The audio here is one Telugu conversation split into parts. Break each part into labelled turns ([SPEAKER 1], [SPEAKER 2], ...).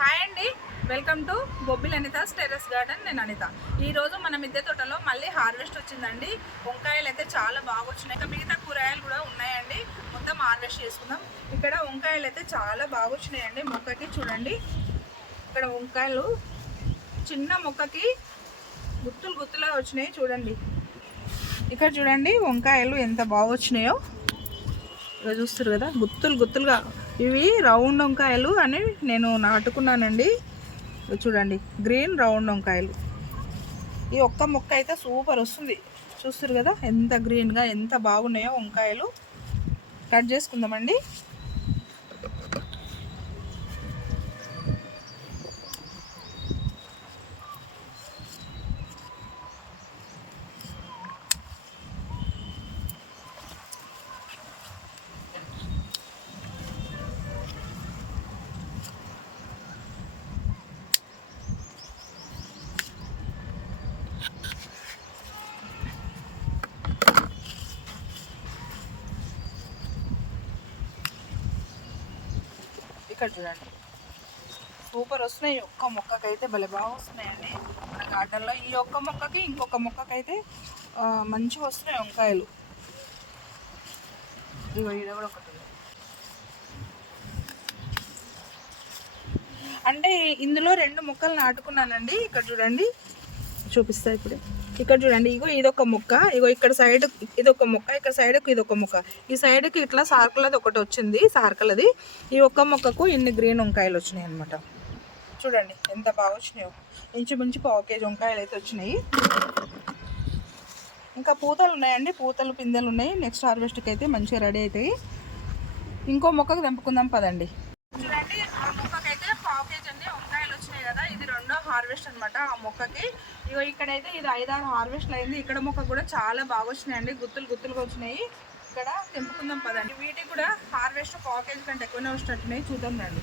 [SPEAKER 1] హాయ్ అండి. Welcome to Bobbil Anitha's terrace garden. నేను అనిత. ఈరోజు మన మిద్దె తోటలో మళ్ళీ హార్వెస్ట్ వచ్చిందండి. వంకాయలు అయితే చాలా బాగా వచ్చినాయి. ఇంకా మిగతా కూరగాయలు కూడా ఉన్నాయండి. మొత్తం హార్వెస్ట్ చేసుకుందాం. ఇక్కడ వంకాయలు అయితే చాలా బాగా వచ్చినాయండి. మొక్కకి చూడండి. ఇక్కడ వంకాయలు చిన్న మొక్కకి గుత్తులు గుత్తులా వచ్చినాయి. చూడండి. ఇక్కడ చూడండి వంకాయలు ఎంత బాగా వచ్చినాయో. ఇక చూస్తారు కదా గుత్తులు గుత్తులుగా ఇవి రౌండ్ వంకాయలు అని నేను నాటుకున్నానండి. చూడండి గ్రీన్ రౌండ్ వంకాయలు. ఈ ఒక్క మొక్క అయితే సూపర్ వస్తుంది. చూస్తారు కదా ఎంత గ్రీన్గా ఎంత బాగున్నాయో వంకాయలు. కట్ చేసుకుందామండి. ఇక్కడ చూడండి. సూపర్ వస్తున్నాయి. ఒక్క మొక్కకైతే భలే బాగా వస్తున్నాయండి. మన గార్డెన్లో ఈ ఒక్క మొక్కకి ఇంకొక మొక్కకైతే మంచిగా వస్తున్నాయి వంకాయలు. ఇగో ఈడ కూడా ఒకటి అంటే ఇందులో రెండు మొక్కలు నాటుకున్నానండి. ఇక్కడ చూడండి. చూపిస్తా ఇప్పుడు. ఇక్కడ చూడండి ఇగో ఇదొక మొక్క ఇగో ఇక్కడ సైడ్ ఇదొక మొక్క ఇక్కడ సైడ్ ఇదొక మొక్క. ఈ సైడ్కి ఇట్లా సార్కలది ఒకటి వచ్చింది సార్కలది ఈ ఒక్క మొక్కకు ఇన్ని గ్రీన్ వంకాయలు వచ్చినాయి అనమాట చూడండి ఎంత బాగా వచ్చినాయో. ఇంచుమించు పావు కేజీ వంకాయలు అయితే వచ్చినాయి. ఇంకా పూతలు ఉన్నాయండి పూతలు పిందెలు ఉన్నాయి. నెక్స్ట్ హార్వెస్ట్కి అయితే మంచిగా రెడీ అవుతాయి ఇంకో మొక్కకు తెంపుకుందాం పదండి చూడండి ఆ మొక్కకైతే పావు కేజీ అన్ని వంకాయలు వచ్చినాయి కదా ఇది రెండో హార్వెస్ట్ అనమాట ఆ మొక్కకి. ఇగో ఇక్కడైతే ఇది ఐదారు హార్వెస్ట్లు అయింది. ఇక్కడ మొక్క కూడా చాలా బాగా వచ్చినాయండి గుత్తులు గుత్తులుగా వచ్చినాయి. ఇక్కడ తెంపుకుందాం పదండి. వీటికి కూడా హార్వెస్ట్ ప్యాకేజ్ కంటే ఎక్కువనే వచ్చినట్టున్నాయి చూద్దాం రండి.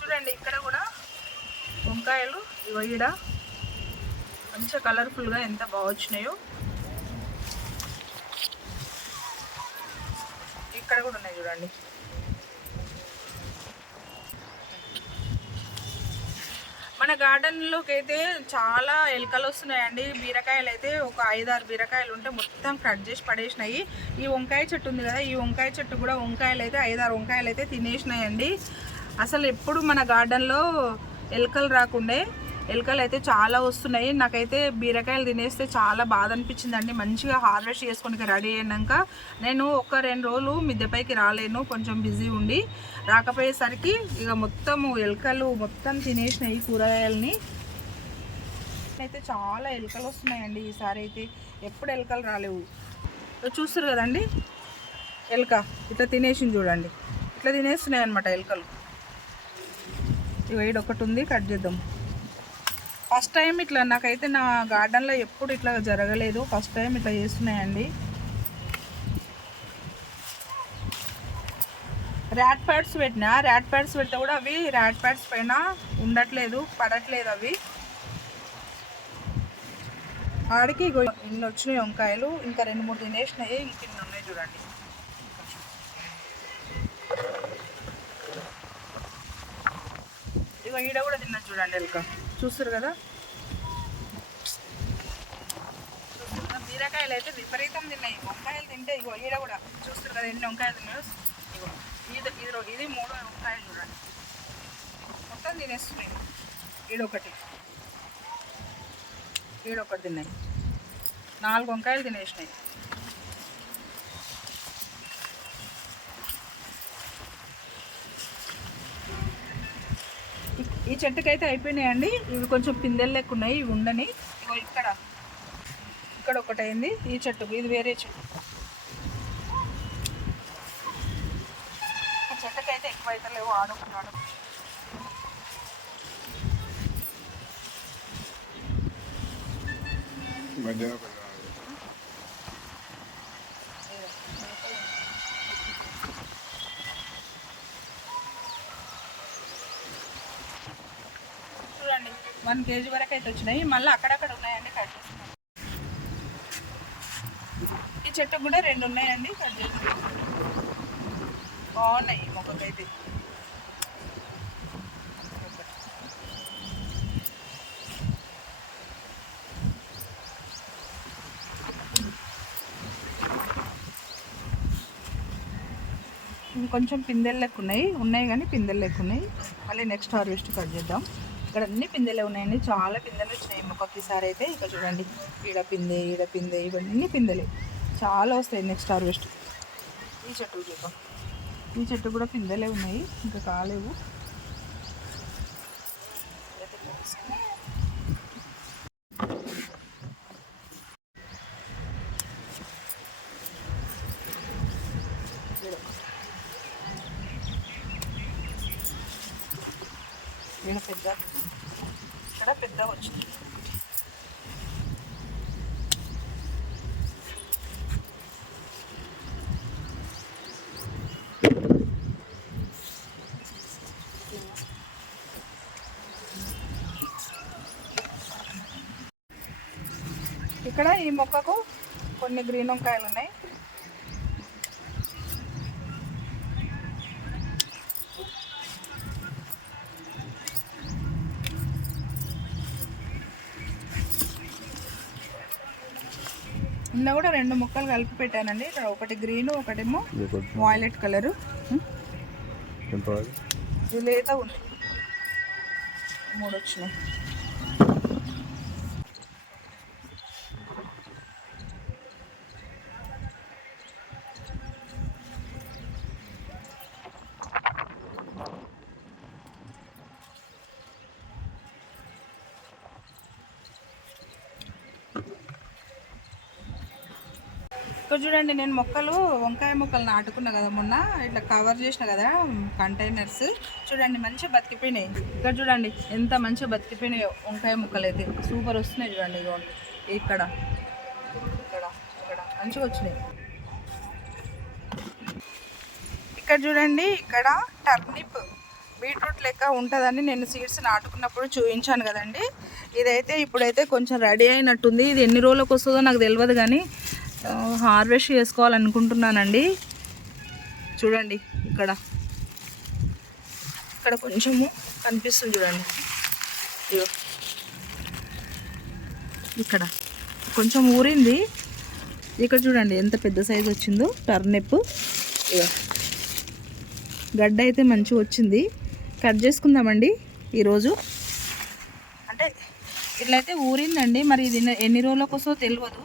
[SPEAKER 1] చూడండి ఇక్కడ కూడా వంకాయలు ఇగో ఈడ మంచిగా కలర్ఫుల్గా ఎంత బాగా వచ్చినాయో ఇక్కడ కూడా ఉన్నాయి చూడండి. మన గార్డెన్లోకి అయితే చాలా ఎలుకలు వస్తున్నాయండి. బీరకాయలు అయితే ఒక ఐదారు బీరకాయలు ఉంటే మొత్తం కట్ చేసి పడేసినాయి. ఈ వంకాయ చెట్టు ఉంది కదా ఈ వంకాయ చెట్టు కూడా వంకాయలు అయితే ఐదారు వంకాయలు అయితే తినేసినాయండి. అసలు ఎప్పుడు మన గార్డెన్లో ఎలుకలు రాకుండే ఎలుకలు అయితే చాలా వస్తున్నాయి. నాకైతే బీరకాయలు తినేస్తే చాలా బాధ అనిపించిందండి. మంచిగా హార్వెస్ట్ చేసుకొని రెడీ అయినాక నేను ఒక రెండు రోజులు మిద్దెపైకి రాలేను. కొంచెం బిజీ ఉండి రాకపోయేసరికి ఇక మొత్తం ఎలుకలు మొత్తం తినేసినాయి కూరగాయలని. అయితే చాలా ఎలుకలు వస్తున్నాయండి ఈసారి అయితే. ఎప్పుడు ఎలుకలు రాలేవు. చూస్తారు కదండి? ఎలుక ఇట్లా తినేసింది చూడండి. ఇట్లా తినేస్తున్నాయి అనమాట ఎలుకలు. ఈ ఈడ ఒకటి ఉంది కట్ చేద్దాం. ఫస్ట్ టైం ఇట్లా నాకైతే నా గార్డెన్లో ఎప్పుడు ఇట్లా జరగలేదు. ఫస్ట్ టైం ఇట్లా చేస్తున్నాయండి. ర్యాట్ ప్యాడ్స్ పెట్టినా ర్యాట్ ప్యాడ్స్ పెడితే కూడా అవి ర్యాట్ ప్యాడ్స్ పైన ఉండట్లేదు పడట్లేదు అవి. ఆడికి ఇన్ని వచ్చినాయి వంకాయలు ఇంకా రెండు మూడు తినేసినాయి ఇంక ఇన్ని ఉన్నాయి చూడండి. ఇక ఈడ కూడా తిన్నా చూడండి ఎలుక. చూస్తారు కదా? బీరకాయలు అయితే విపరీతం తిన్నాయి. వంకాయలు తింటే ఇగో ఈడ కూడా చూస్తారు కదా ఎన్ని వంకాయలు తిన్నాయో ఇగో ఇది ఇది రో- ఇది మూడు వంకాయలు చూడండి. మొత్తం తినేస్తున్నాయి. ఈడొకటి. ఈడొకటి తిన్నాయి. నాలుగు వంకాయలు తినేసినాయి. ఈ- చెట్టుకైతే చెట్టుకి అయితే అయిపోయినాయండి. ఇవి కొంచెం పిందెలు లెక్క ఉన్నాయి. ఇవి ఉండని. ఇగో ఇక్కడ. ఇక్కడ ఒకటి అయింది ఈ చెట్టు. ఇది వేరే చెట్టు. ఆ ఎక్కువ అయితే లేవు. ఆడుకున్నాడు.
[SPEAKER 2] మధ్యాహ్నం
[SPEAKER 1] చూడండి. వన్ కేజీ వరకు అయితే వచ్చినాయి. మళ్ళీ అక్కడక్కడ ఉన్నాయండి కట్ చేసుకున్నాం ఈ చెట్టు కూడా రెండు ఉన్నాయండి కట్ చేసుకున్నాం బాగున్నాయి మొక్కకైతే. కొంచెం పిందెలు లెక్క ఉన్నాయి. ఉన్నాయి కానీ పిందెలు లెక్క ఉన్నాయి. మళ్ళీ నెక్స్ట్ హార్వెస్ట్ కట్ చేద్దాం. ఇక్కడ అన్ని పిందెలే ఉన్నాయండి. చాలా పిందెలు వచ్చినాయి. ఒక్కొక్కసారి అయితే ఇక్కడ చూడండి. ఈడ పిందె ఈడ పిందె ఇవన్నీ పిందెలే. చాలా వస్తాయి నెక్స్ట్ హార్వెస్ట్. ఈ చెట్టు చూద్దాం. ఈ చెట్టు కూడా పిందెలే ఉన్నాయి. ఇంకా కాలేవు ఈడ పెద్ద ఇక్కడ పెద్ద వచ్చింది ఇక్కడ ఈ మొక్కకు కొన్ని గ్రీన్ వంకాయలు ఉన్నాయి. ఇందులో కూడా రెండు ముక్కలు కలిపి పెట్టానండి. ఇక్కడ ఒకటి గ్రీన్ ఒకటేమో వాయిలెట్ కలరు. ఇది లేత ఉంది. మూడు వచ్చినాయి. చూడండి నేను మొక్కలు వంకాయ మొక్కలు నాటుకున్నా కదా మొన్న ఇట్లా కవర్ చేసిన కదా కంటైనర్స్ చూడండి మంచిగా బతికిపోయినాయి. ఇక్కడ చూడండి ఎంత మంచిగా బతికిపోయినాయి వంకాయ మొక్కలు అయితే. సూపర్ వస్తున్నాయి చూడండి ఇదిగోండి ఇక్కడ ఇక్కడ ఇక్కడ. మంచిగా వచ్చినాయి. ఇక్కడ చూడండి ఇక్కడ టర్నిప్ బీట్రూట్ లెక్క ఉంటుందని నేను సీడ్స్ నాటుకున్నప్పుడు చూపించాను కదండి. ఇదైతే ఇప్పుడైతే కొంచెం రెడీ అయినట్టుంది. ఇది ఎన్ని రోజులకు వస్తుందో నాకు తెలియదు కానీ హార్వెస్ట్ చేసుకోవాలనుకుంటున్నానండి. చూడండి ఇక్కడ. ఇక్కడ కొంచెము కనిపిస్తుంది చూడండి. ఇక్కడ. కొంచెం ఊరింది. ఇక్కడ చూడండి ఎంత పెద్ద సైజు వచ్చిందో. టర్నిప్. గడ్డ అయితే మంచిగా వచ్చింది. కట్ చేసుకుందామండి ఈరోజు. అంటే ఇట్లయితే ఊరిందండి. మరి ఇది ఎన్ని రోజులకు వస్తుందో తెలియదు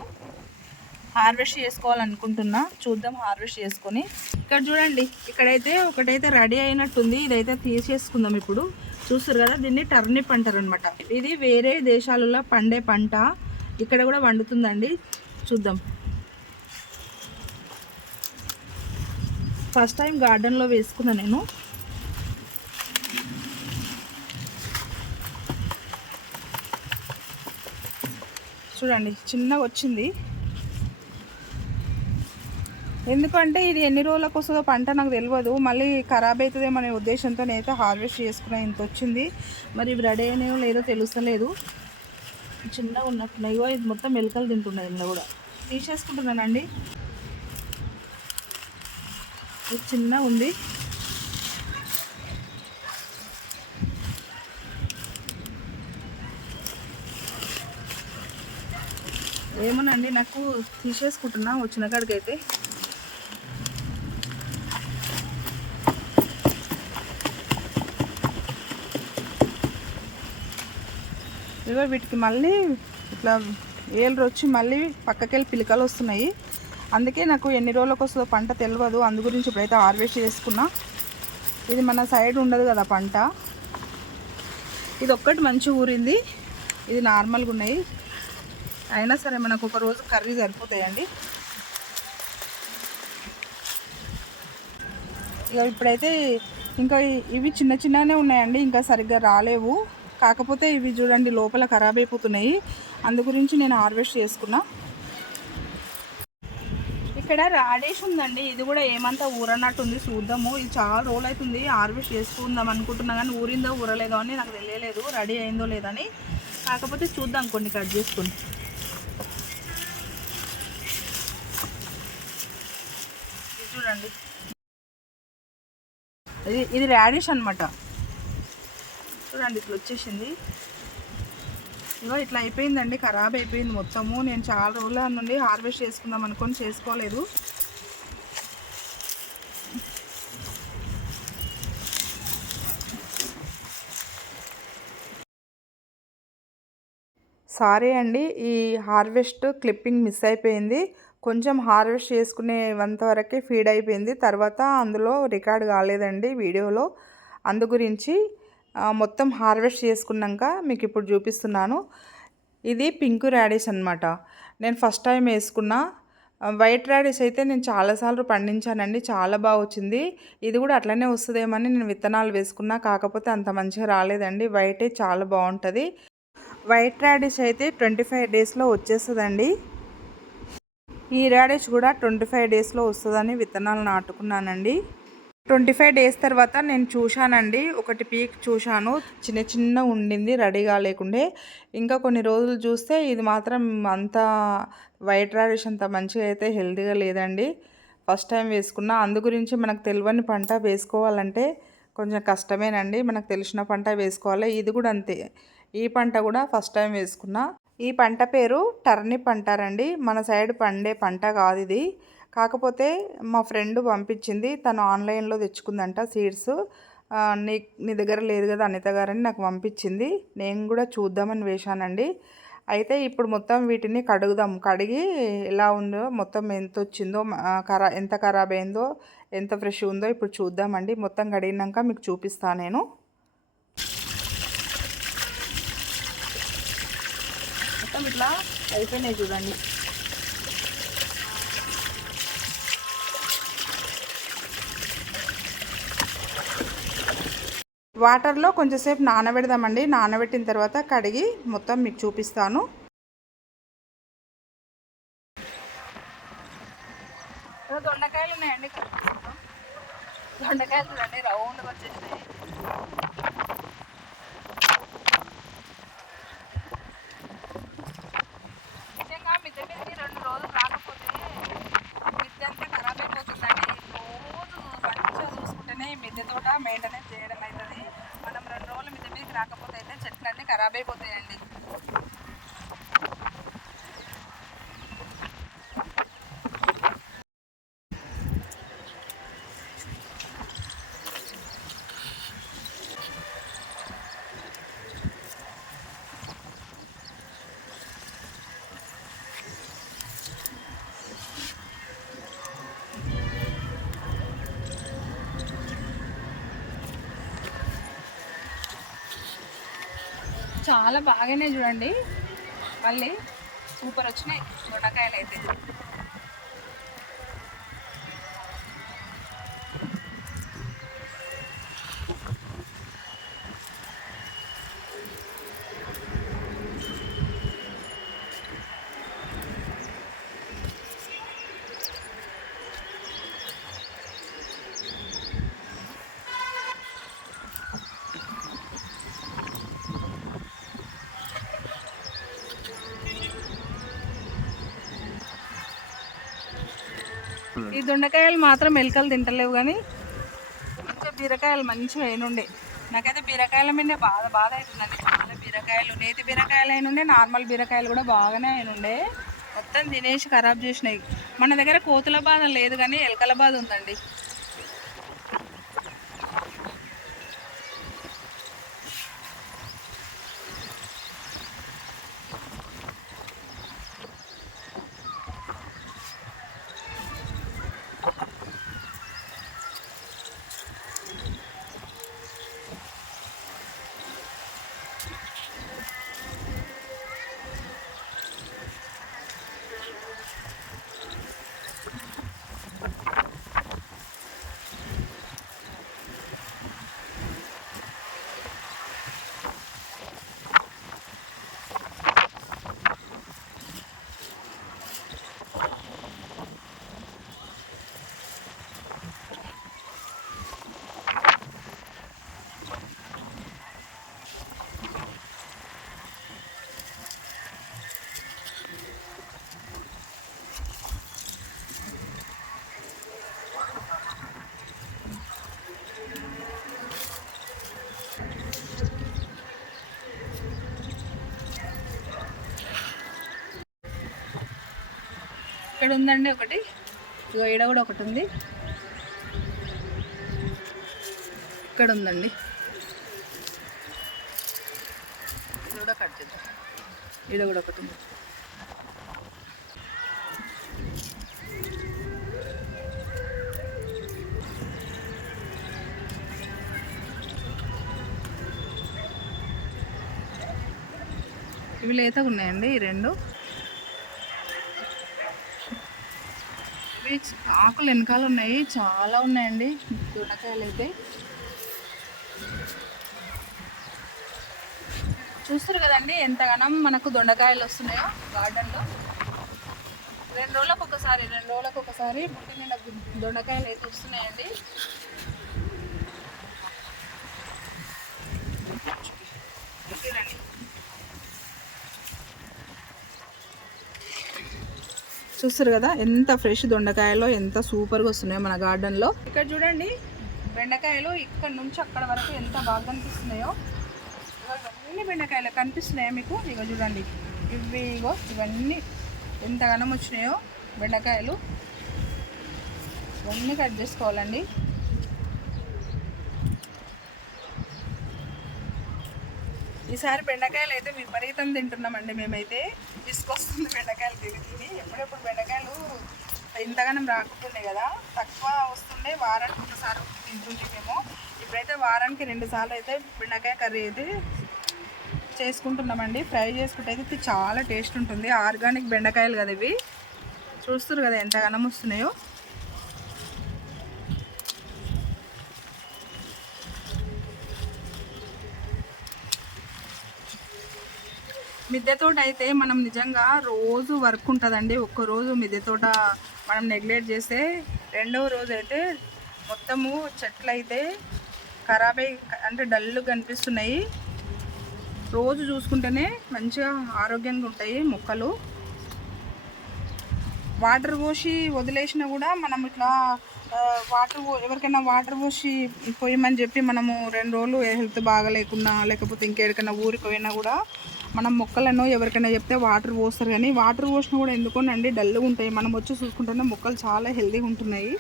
[SPEAKER 1] హార్వెస్ట్ చేసుకోవాలనుకుంటున్నా. చూద్దాం హార్వెస్ట్ చేసుకొని. ఇక్కడ చూడండి ఇక్కడైతే ఒకటైతే రెడీ అయినట్టుంది. ఇదైతే తీసేసుకుందాం ఇప్పుడు. చూస్తారు కదా దీన్ని టర్నిప్ అంటారు అనమాట ఇది వేరే దేశాలలో పండే పంట. ఇక్కడ కూడా వండుతుందండి. చూద్దాం. ఫస్ట్ టైం గార్డెన్లో వేసుకున్నా నేను. చూడండి చిన్నగా వచ్చింది. ఎందుకంటే ఇది ఎన్ని రోజులకు వస్తుందో పంట నాకు తెలియదు మళ్ళీ ఖరాబ్ అవుతుందేమో అనే ఉద్దేశంతో నేనైతే హార్వెస్ట్ చేసుకున్నా ఇంత వచ్చింది. మరి ఇవి రెడీ అయినాయో లేదో తెలుస్తలేదు. చిన్నగా ఉన్నట్టున్నాయి. ఇగో ఇది మొత్తం మెలకలు తింటున్నది ఇందులో కూడా. తీసేసుకుంటున్నానండి. ఇది చిన్నగా ఉంది. ఏమోనండి నాకు తీసేసుకుంటున్నా. వచ్చిన కాడికైతే. ఇదిగో వీటికి మళ్ళీ ఇట్లా ఏళ్ళు వచ్చి మళ్ళీ పక్కకెళ్ళి పిలకలు వస్తున్నాయి. అందుకే నాకు ఎన్ని రోజులకు వస్తుందో పంట తెలియదు అందు గురించి ఇప్పుడైతే హార్వెస్ట్ చేసుకున్నా. ఇది మన సైడ్ ఉండదు కదా పంట. ఇది ఒక్కటి మంచి ఊరింది. ఇది నార్మల్గా ఉన్నాయి. అయినా సరే మనకు ఒక రోజు కర్రీ సరిపోతాయండి. ఇక ఇప్పుడైతే ఇంకా ఇవి చిన్న చిన్ననే ఉన్నాయండి. ఇంకా సరిగ్గా రాలేవు. కాకపోతే ఇవి చూడండి లోపల ఖరాబ్ అయిపోతున్నాయి. అందు గురించి నేను హార్వెస్ట్ చేసుకున్నా. ఇక్కడ రాడేష్ ఉందండి. ఇది కూడా ఏమంతా ఊరన్నట్టు ఉంది చూద్దాము. ఇది చాలా రోజులు అవుతుంది హార్వెస్ట్ చేసుకుందాం అనుకుంటున్నా కానీ ఊరిందో ఊరలేదో అని నాకు తెలియలేదు. రెడీ అయిందో లేదని. కాకపోతే చూద్దాం కొన్ని కట్ చేసుకుని. చూడండి. ఇది ఇది రాడిష్ అనమాట చూడండి ఇట్లా వచ్చేసింది. ఇగో ఇట్లా అయిపోయిందండి ఖరాబ్ అయిపోయింది మొత్తము. నేను చాలా రోజుల నుండి హార్వెస్ట్ చేసుకుందాం అనుకొని చేసుకోలేదు. సారీ అండి ఈ హార్వెస్ట్ క్లిప్పింగ్ మిస్ అయిపోయింది. కొంచెం హార్వెస్ట్ చేసుకునేవంత వరకే ఫీడ్ అయిపోయింది. తర్వాత అందులో రికార్డ్ కాలేదండి వీడియోలో. అందు గురించి మొత్తం హార్వెస్ట్ చేసుకున్నాక మీకు ఇప్పుడు చూపిస్తున్నాను. ఇది పింక్ రాడిష్ అనమాట నేను ఫస్ట్ టైం వేసుకున్నా. వైట్ రాడిష్ అయితే నేను చాలాసార్లు పండించానండి. చాలా బాగా వచ్చింది. ఇది కూడా అట్లనే వస్తుందేమని నేను విత్తనాలు వేసుకున్నా. కాకపోతే అంత మంచిగా రాలేదండి. వైటే చాలా బాగుంటుంది. వైట్ రాడిష్ అయితే ట్వంటీ ఫైవ్ డేస్లో వచ్చేస్తుందండి. ఈ రాడిష్ కూడా ట్వంటీ ఫైవ్ డేస్లో వస్తుందని విత్తనాలు నాటుకున్నానండి. ట్వంటీ ఫైవ్ డేస్ తర్వాత నేను చూశానండి. ఒకటి పీక్ చూశాను. చిన్న చిన్న ఉండింది రెడీగా లేకుండే. ఇంకా కొన్ని రోజులు చూస్తే ఇది మాత్రం అంత వైట్ రాడిష్ అంత మంచిగా అయితే హెల్తీగా లేదండి. ఫస్ట్ టైం వేసుకున్నా. అందు గురించి మనకు తెలియని పంట వేసుకోవాలంటే కొంచెం కష్టమేనండి. మనకు తెలిసిన పంట వేసుకోవాలి. ఇది కూడా అంతే. ఈ పంట కూడా ఫస్ట్ టైం వేసుకున్నా. ఈ పంట పేరు టర్నిప్ అంటారండి మన సైడ్ పండే పంట కాదు ఇది. కాకపోతే మా ఫ్రెండ్ పంపించింది తను ఆన్లైన్లో తెచ్చుకుందంట సీడ్స్. నీ నీ దగ్గర లేదు కదా అనిత గారని నాకు పంపించింది. నేను కూడా చూద్దామని వేశానండి. అయితే ఇప్పుడు మొత్తం వీటిని కడుగుదాం. కడిగి ఎలా ఉందో మొత్తం ఎంత వచ్చిందో ఖరా ఎంత ఖరాబ్ అయిందో ఎంత ఫ్రెష్ ఉందో ఇప్పుడు చూద్దామండి. మొత్తం కడిగినాక మీకు చూపిస్తాను నేను. మొత్తం ఇట్లా అయిపోయినాయి చూడండి. వాటర్లో కొంచెంసేపు నానబెడదామండి. నానబెట్టిన తర్వాత కడిగి మొత్తం మీకు చూపిస్తాను దొండకాయలు ఉన్నాయండి దొండకాయలు చూడండి రౌండ్గా వచ్చేసినాయి నిజంగా మిద్దె మీదకి రెండు రోజులు రాకపోతే మిద్దె అంతా ఖరాబ్ అయిపోతుందండి రోజు మంచిగా చూసుకుంటేనే ఈ మిద్దె తోట మెయింటెనెన్స్ చేయడం అవుతుంది మనం రెండు రోజులు మిద్దె మీదకి రాకపోతే అయితే చెట్లన్నీ ఖరాబ్ అయిపోతాయండి చాలా బాగానే చూడండి. మళ్ళీ సూపర్ వచ్చినాయి. దొండకాయలు అయితే. ఈ దొండకాయలు మాత్రం ఎలుకలు తింటలేవు కానీ ఇంకా బీరకాయలు మంచిగా అయినుండే. నాకైతే బీరకాయల మీద బాధ బాధ అవుతుందండి చాలా బీరకాయలు నేతి బీరకాయలు అయినుండే నార్మల్ బీరకాయలు కూడా బాగానే అయినుండే. మొత్తం తినేసి ఖరాబ్ చేసినాయి. మన దగ్గర కోతుల బాధ లేదు కానీ ఎలకల బాధ ఉందండి. ఇక్కడ ఉందండి ఒకటి. ఇగో ఈడ కూడా ఒకటి ఉంది. ఇక్కడ ఉందండి ఇది కూడా కట్ చేద్దాం. ఇది కూడా ఒకటి ఉంది. ఇవి లేతగా ఉన్నాయండి ఈ రెండు. ఇవి ఆకులు వెనకాల ఉన్నాయి. చాలా ఉన్నాయండి. దొండకాయలు అయితే. చూస్తారు కదండి ఎంతగానం మనకు దొండకాయలు వస్తున్నాయో గార్డెన్లో. రెండు రోజులకు ఒకసారి రెండు రోజులకు ఒకసారి పుట్టిన దొండకాయలు అయితే వస్తున్నాయండి. చూస్తారు కదా ఎంత ఫ్రెష్ దొండకాయలు ఎంత సూపర్గా వస్తున్నాయో మన గార్డెన్లో ఇక్కడ చూడండి బెండకాయలు ఇక్కడ నుంచి అక్కడ వరకు ఎంత బాగా కనిపిస్తున్నాయో. ఇవన్నీ బెండకాయలు కనిపిస్తున్నాయా మీకు? ఇగో చూడండి. ఇవి ఇగో ఇవన్నీ ఎంత గనం వచ్చినాయో బెండకాయలు. ఇవన్నీ కట్ చేసుకోవాలండి. ఈసారి బెండకాయలు అయితే విపరీతం తింటున్నామండి మేమైతే. తీసుకొస్తుంది బెండకాయలు తిని తిని. ఎప్పుడెప్పుడు బెండకాయలు ఇంతగానం రాకుంటుండే కదా. తక్కువ వస్తుండే వారానికి ఒకసారి తింటుండే మేము. ఇప్పుడైతే వారానికి రెండు సార్లు అయితే బెండకాయ కర్రీ అయితే చేసుకుంటున్నామండి. ఫ్రై చేసుకుంటే అయితే చాలా టేస్ట్ ఉంటుంది. ఆర్గానిక్ బెండకాయలు కదా ఇవి. చూస్తారు కదా ఎంతగానం వస్తున్నాయో. మిద్దె తోట అయితే మనం నిజంగా రోజు వర్క్ ఉంటుందండి. ఒక్క రోజు మిద్దె తోట మనం నెగ్లెక్ట్ చేస్తే రెండవ రోజు అయితే మొత్తము చెట్లు అయితే ఖరాబ్ అయి అంటే డల్లు కనిపిస్తున్నాయి. రోజు చూసుకుంటేనే మంచిగా ఆరోగ్యంగా ఉంటాయి మొక్కలు. వాటర్ పోసి వదిలేసినా కూడా మనం ఇట్లా వాటర్ పో- ఎవరికైనా వాటర్ పోసి పోయమని చెప్పి మనము రెండు రోజులు హెల్త్ బాగాలేకున్నా లేకపోతే ఇంకెక్కడికైనా ఊరికి పోయినా కూడా మనం మొక్కలను ఎవరికైనా చెప్తే వాటర్ పోస్తారు. కానీ వాటర్ పోసినా కూడా ఎందుకోనండి? డల్గా ఉంటాయి. మనం వచ్చి చూసుకుంటేనే మొక్కలు చాలా హెల్తీగా ఉంటున్నాయి.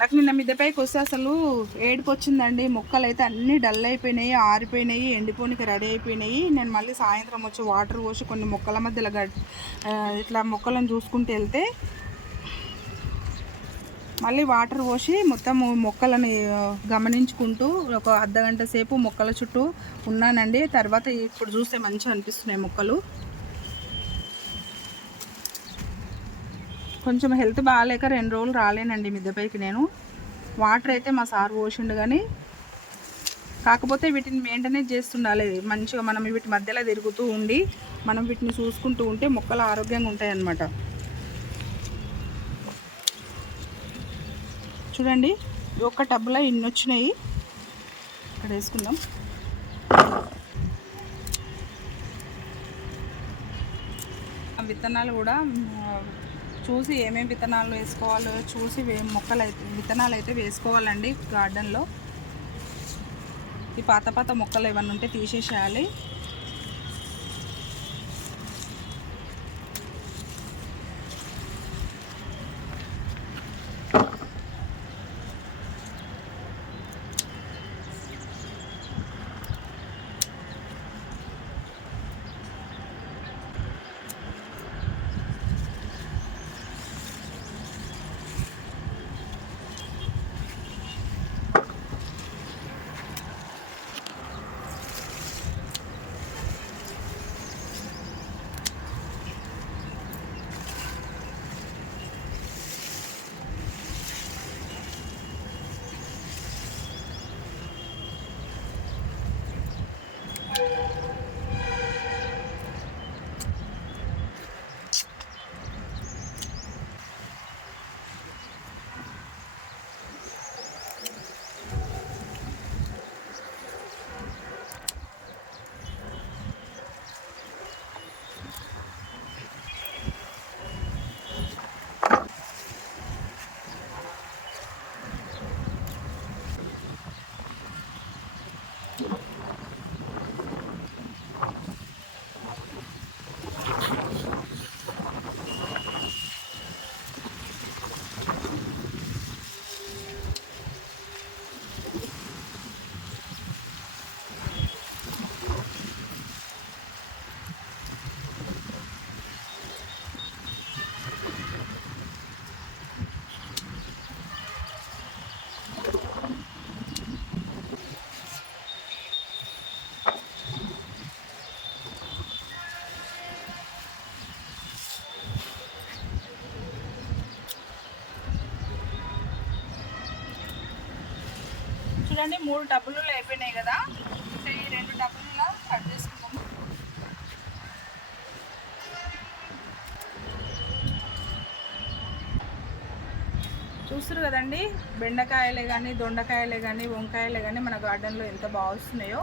[SPEAKER 1] నాకు నిన్న మిద్దపైకి వస్తే అసలు ఏడుపు వచ్చిందండి మొక్కలు అయితే అన్నీ డల్ అయిపోయినాయి ఆరిపోయినాయి ఎండిపోనికి రెడీ అయిపోయినాయి. నేను మళ్ళీ సాయంత్రం వచ్చి వాటర్ పోసి కొన్ని మొక్కల మధ్యలో ఇట్లా మొక్కలను చూసుకుంటూ వెళ్తే మళ్ళీ వాటర్ పోసి మొత్తం మొక్కలను గమనించుకుంటూ ఒక అర్ధ గంట సేపు మొక్కల చుట్టూ ఉన్నానండి. తర్వాత ఇప్పుడు చూస్తే మంచిగా అనిపిస్తున్నాయి మొక్కలు. కొంచెం హెల్త్ బాగాలేక రెండు రోజులు రాలేనండి మిద్దెపైకి నేను. వాటర్ అయితే మా సార్ పోసిండు కానీ కాకపోతే వీటిని మెయింటెనెన్స్ చేస్తుండాలి. మంచిగా మనం వీటి మధ్యలో తిరుగుతూ ఉండి మనం వీటిని చూసుకుంటూ ఉంటే మొక్కలు ఆరోగ్యంగా ఉంటాయి అన్నమాట చూడండి. ఒక ఒక్క టబ్లో ఇన్ని వచ్చినాయి. ఇక్కడ వేసుకుందాం. ఆ విత్తనాలు కూడా చూసి ఏమేమి విత్తనాలు వేసుకోవాలో చూసి మొక్కలు అయితే విత్తనాలు అయితే వేసుకోవాలండి గార్డెన్లో. ఈ పాత పాత మొక్కలు ఏమన్నా ఉంటే తీసేసేయాలి. చూడండి మూడు టబ్బులు అయిపోయినాయి కదా. సో ఈ రెండు డబ్బులు కట్ చేసుకుందాము. చూస్తారు కదండి బెండకాయలే కానీ దొండకాయలే కానీ వంకాయలే కానీ మన గార్డెన్లో ఎంత బాగా వస్తున్నాయో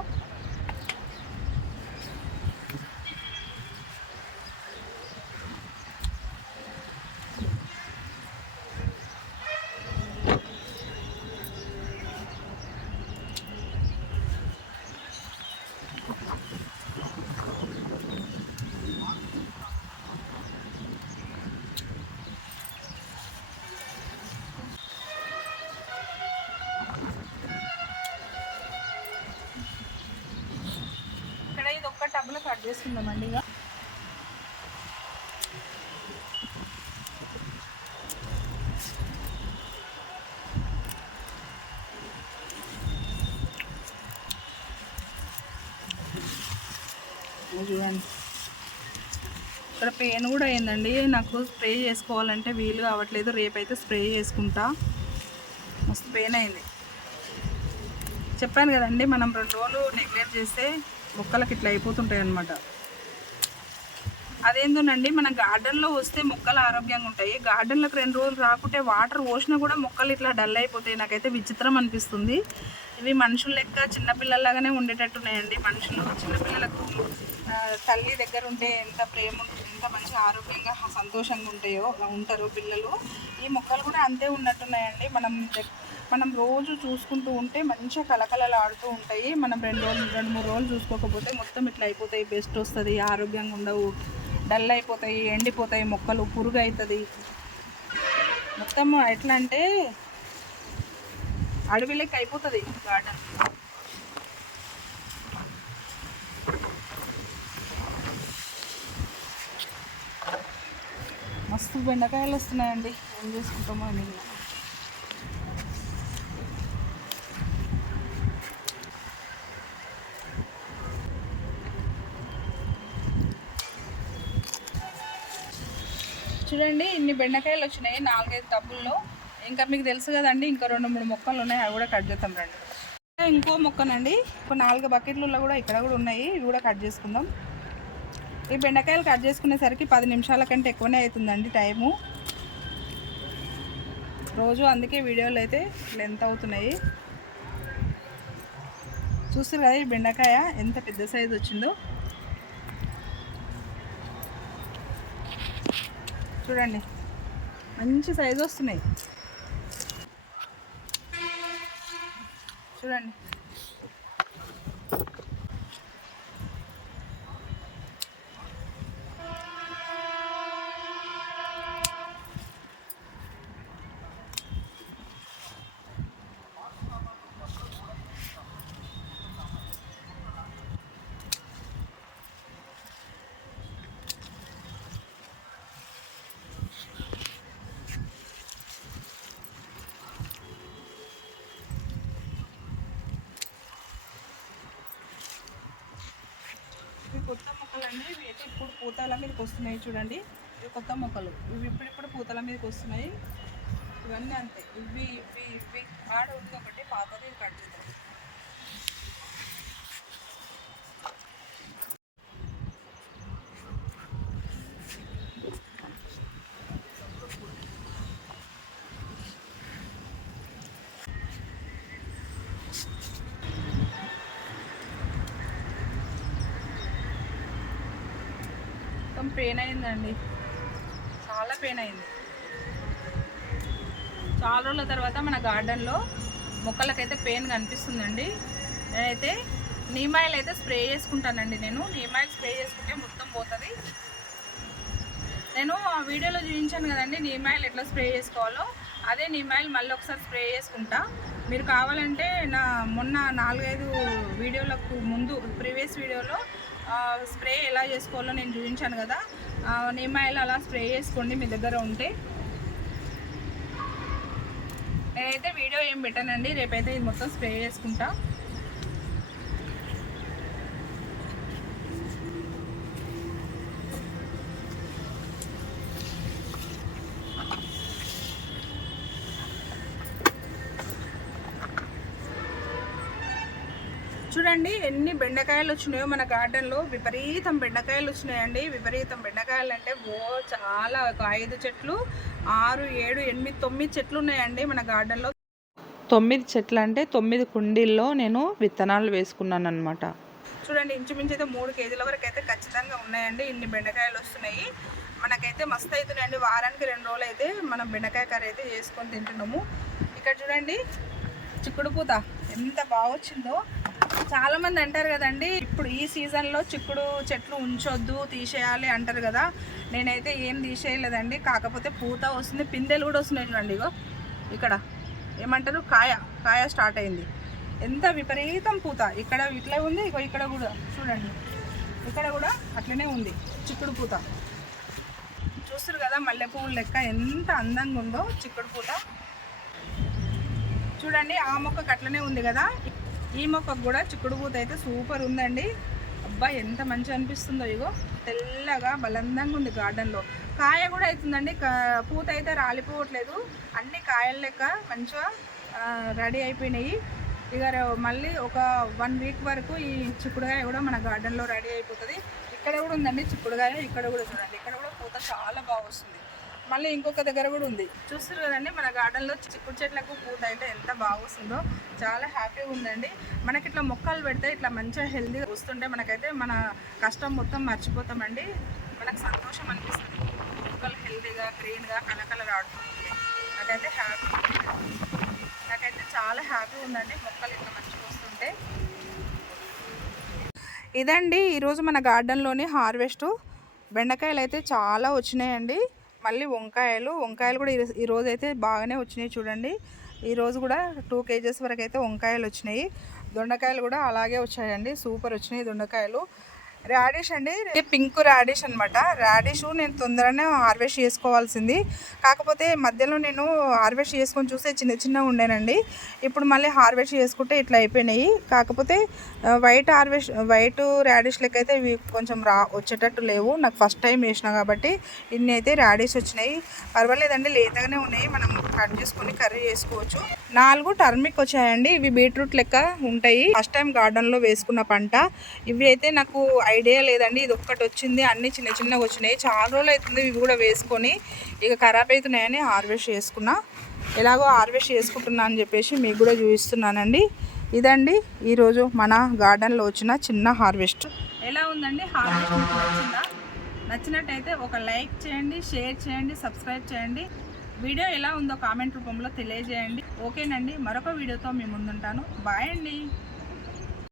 [SPEAKER 1] ఇక్కడ ఇది ఒక్క టబ్లో చేసుకుందామండి ఇక. చూడండి. ఇక్కడ పెయిన్ కూడా అయిందండి. నాకు స్ప్రే చేసుకోవాలంటే వీలు కావట్లేదు. రేపైతే స్ప్రే చేసుకుంటా. మస్తు పెయిన్ అయింది. చెప్పాను కదండి మనం రెండు రోజులు నెగ్లెక్ట్ చేస్తే మొక్కలకి ఇట్లా అయిపోతుంటాయి అన్నమాట. అదేందోనండి మన గార్డెన్లో వస్తే మొక్కలు ఆరోగ్యంగా ఉంటాయి. గార్డెన్లకు రెండు రోజులు రాకుంటే వాటర్ పోసినా కూడా మొక్కలు ఇట్లా డల్ అయిపోతాయి. నాకైతే విచిత్రం అనిపిస్తుంది. ఇవి మనుషుల లెక్క చిన్నపిల్లలాగానే ఉండేటట్టున్నాయండి మనుషులు. చిన్నపిల్లలకు తల్లి దగ్గర ఉంటే ఎంత ప్రేమ ఉంటుంది ఎంత మంచిగా ఆరోగ్యంగా సంతోషంగా ఉంటాయో ఉంటారు పిల్లలు. ఈ మొక్కలు కూడా అంతే ఉన్నట్టున్నాయండి. మనం మనం రోజు చూసుకుంటూ ఉంటే మంచిగా కలకలలాడుతూ ఉంటాయి. మనం రెండు రోజులు రెండు మూడు రోజులు చూసుకోకపోతే మొత్తం ఇట్లా అయిపోతాయి. బెస్ట్ వస్తుంది ఆరోగ్యంగా ఉండవు డల్ అయిపోతాయి ఎండిపోతాయి మొక్కలు పురుగు అవుతుంది మొత్తం ఎట్లా అంటే అడవి లెక్క అయిపోతుంది గార్డెన్. మస్తు బెండకాయలు వస్తున్నాయండి. ఏం చేసుకుంటామో నేను చూడండి ఇన్ని బెండకాయలు వచ్చినాయి నాలుగైదు టబ్బుల్లో. ఇంకా మీకు తెలుసు కదండి ఇంకా రెండు మూడు మొక్కలు ఉన్నాయి అవి కూడా కట్ చేద్దాం రండి. ఇంకో మొక్కనండి ఒక నాలుగు బకెట్లలో కూడా ఇక్కడ కూడా ఉన్నాయి ఇవి కూడా కట్ చేసుకుందాం. ఈ బెండకాయలు కట్ చేసుకునేసరికి పది నిమిషాల కంటే ఎక్కువనే అవుతుందండి టైము. రోజు అందుకే వీడియోలు అయితే లెంత్ అవుతున్నాయి. చూస్తారు కదా ఈ బెండకాయ ఎంత పెద్ద సైజు వచ్చిందో. చూడండి. మంచి సైజు వస్తున్నాయి. చూడండి. ఇవి కొత్త మొక్కలండి. ఇవి అయితే ఇప్పుడు పూతల మీదకి వస్తున్నాయి చూడండి. ఇవి కొత్త మొక్కలు. ఇవి ఇప్పుడిప్పుడు పూతల మీదకి వస్తున్నాయి. ఇవన్నీ అంతే. ఇవి ఇవి ఇవి ఆడ ఉంది ఒకటి పాతది ఇది కట్ చేద్దాం మొత్తం పెయిన్ అయిందండి. చాలా పెయిన్ అయింది. చాలా రోజుల తర్వాత మన గార్డెన్లో మొక్కలకైతే పెయిన్ కనిపిస్తుందండి. నేనైతే నీమాయిల్ అయితే స్ప్రే చేసుకుంటానండి నేను. నీమాయిల్ స్ప్రే చేసుకుంటే మొత్తం పోతుంది. నేను ఆ వీడియోలో చూపించాను కదండి నీమాయిల్ ఎట్లా స్ప్రే చేసుకోవాలో. అదే నీమాయిల్ మళ్ళీ ఒకసారి స్ప్రే చేసుకుంటా. మీరు కావాలంటే నా మొన్న నాలుగైదు వీడియోలకు ముందు ప్రీవియస్ వీడియోలో స్ప్రే ఎలా చేసుకోవాలో నేను చూపించాను కదా. నిమ్మాయిలు అలా స్ప్రే చేసుకోండి మీ దగ్గర ఉంటే. నేనైతే వీడియో ఏం పెట్టానండి రేపైతే ఇది మొత్తం స్ప్రే చేసుకుంటా. చూడండి ఎన్ని బెండకాయలు వచ్చినాయో మన గార్డెన్లో విపరీతం బెండకాయలు వచ్చినాయండి. విపరీతం బెండకాయలు అంటే ఓ చాలా ఒక ఐదు చెట్లు ఆరు ఏడు ఎనిమిది తొమ్మిది చెట్లు ఉన్నాయండి మన గార్డెన్లో
[SPEAKER 2] తొమ్మిది చెట్లు అంటే తొమ్మిది కుండీల్లో నేను విత్తనాలు వేసుకున్నాను అనమాట
[SPEAKER 1] చూడండి ఇంచుమించు అయితే మూడు కేజీల వరకు అయితే ఖచ్చితంగా ఉన్నాయండి. ఇన్ని బెండకాయలు వస్తున్నాయి. మనకైతే మస్తు అవుతున్నాయండి వారానికి రెండు రోజులు అయితే మనం బెండకాయ కర్రీ అయితే చేసుకొని తింటున్నాము. ఇక్కడ చూడండి చిక్కుడు పూత ఎంత బాగా వచ్చిందో. చాలా మంది అంటారు కదండి ఇప్పుడు ఈ సీజన్లో చిక్కుడు చెట్లు ఉంచొద్దు తీసేయాలి అంటారు కదా. నేనైతే ఏం తీసేయలేదండి. కాకపోతే పూత వస్తుంది పిందెలు కూడా వస్తున్నాయి చూడండి ఇగో. ఇక్కడ ఏమంటారు? కాయ కాయ స్టార్ట్ అయింది. ఎంత విపరీతం పూత. ఇక్కడ ఇట్లా ఉంది ఇగో ఇక్కడ కూడా. చూడండి. ఇక్కడ కూడా అట్లనే ఉంది చిక్కుడు పూత. చూస్తారు కదా మల్లె లెక్క ఎంత అందంగా ఉందో చిక్కుడు పూత. చూడండి ఆ మొక్కకు అట్లనే ఉంది కదా. ఈ మొక్కకు కూడా చిక్కుడు పూత అయితే సూపర్ ఉందండి. అబ్బా ఎంత మంచి అనిపిస్తుందో ఇగో. తెల్లగా బలందంగా ఉంది గార్డెన్లో. కాయ కూడా అవుతుందండి పూత అయితే రాలిపోవట్లేదు. అన్ని కాయల లెక్క మంచిగా రెడీ అయిపోయినాయి. ఇక మళ్ళీ ఒక వన్ వీక్ వరకు ఈ చిక్కుడుగాయ కూడా మన గార్డెన్లో రెడీ అయిపోతుంది. ఇక్కడ కూడా ఉందండి చిక్కుడుగాయ. ఇక్కడ కూడా చూడండి. ఇక్కడ కూడా పూత చాలా బాగా వస్తుంది. మళ్ళీ ఇంకొక దగ్గర కూడా ఉంది. చూస్తారు కదండి మన గార్డెన్లో చిక్కుడు చెట్లకు పూత అయితే ఎంత బాగా వస్తుందో. చాలా హ్యాపీగా ఉందండి. మనకి ఇట్లా మొక్కలు పెడితే ఇట్లా మంచిగా హెల్దీగా వస్తుంటే మనకైతే మన కష్టం మొత్తం మర్చిపోతామండి. మనకు సంతోషం అనిపిస్తుంది. మొక్కలు హెల్దీగా గ్రీన్గా కలకల ఆడుతుంది నాకైతే హ్యాపీ నాకైతే చాలా హ్యాపీ ఉందండి మొక్కలు ఇట్లా మంచిగా వస్తుంటే. ఇదండి ఈరోజు మన గార్డెన్లోని హార్వెస్ట్ బెండకాయలు అయితే చాలా వచ్చినాయండి. మళ్ళీ వంకాయలు. వంకాయలు కూడా ఈ- ఈరోజు అయితే బాగానే వచ్చినాయి చూడండి. ఈరోజు కూడా టూ కేజెస్ వరకు అయితే వంకాయలు వచ్చినాయి. దొండకాయలు కూడా అలాగే వచ్చాయండి. సూపర్ వచ్చినాయి దొండకాయలు. రాడిష్ అండి ఇది పింక్ రాడిష్ అనమాట రాడిష్ నేను తొందరనే హార్వెస్ట్ చేసుకోవాల్సింది. కాకపోతే మధ్యలో నేను హార్వెస్ట్ చేసుకొని చూస్తే చిన్న చిన్న ఉండేనండి. ఇప్పుడు మళ్ళీ హార్వెస్ట్ చేసుకుంటే ఇట్లా అయిపోయినాయి. కాకపోతే వైట్ హార్వెస్ట్ వైట్ రాడిష్ లెక్క అయితే ఇవి కొంచెం రా వచ్చేటట్టు లేవు. నాకు ఫస్ట్ టైం వేసిన కాబట్టి ఇన్ని అయితే రాడిష్ వచ్చినాయి. పర్వాలేదండి లేతగానే ఉన్నాయి. మనం కట్ చేసుకొని కర్రీ చేసుకోవచ్చు. నాలుగు టర్మిక్ వచ్చాయండి. ఇవి బీట్రూట్ లెక్క ఉంటాయి. ఫస్ట్ టైం గార్డెన్లో వేసుకున్న పంట. ఇవి అయితే నాకు ఐడియా లేదండి. ఇది ఒక్కటి వచ్చింది. అన్ని చిన్న చిన్నగా వచ్చినాయి. చాలా రోజులు అవుతుంది ఇవి కూడా వేసుకొని. ఇక ఖరాబ్ అవుతున్నాయని హార్వెస్ట్ చేసుకున్నా. ఎలాగో హార్వెస్ట్ చేసుకుంటున్నా అని చెప్పేసి మీకు కూడా చూపిస్తున్నానండి. ఇదండి ఈరోజు మన గార్డెన్లో వచ్చిన చిన్న హార్వెస్ట్. ఎలా ఉందండి? హార్వెస్ట్ నచ్చిందా? నచ్చినట్టయితే ఒక లైక్ చేయండి షేర్ చేయండి సబ్స్క్రైబ్ చేయండి. వీడియో ఎలా ఉందో కామెంట్ రూపంలో తెలియజేయండి. ఓకేనండి. మరొక వీడియోతో మీ ముందుంటాను. బాయ్ అండి.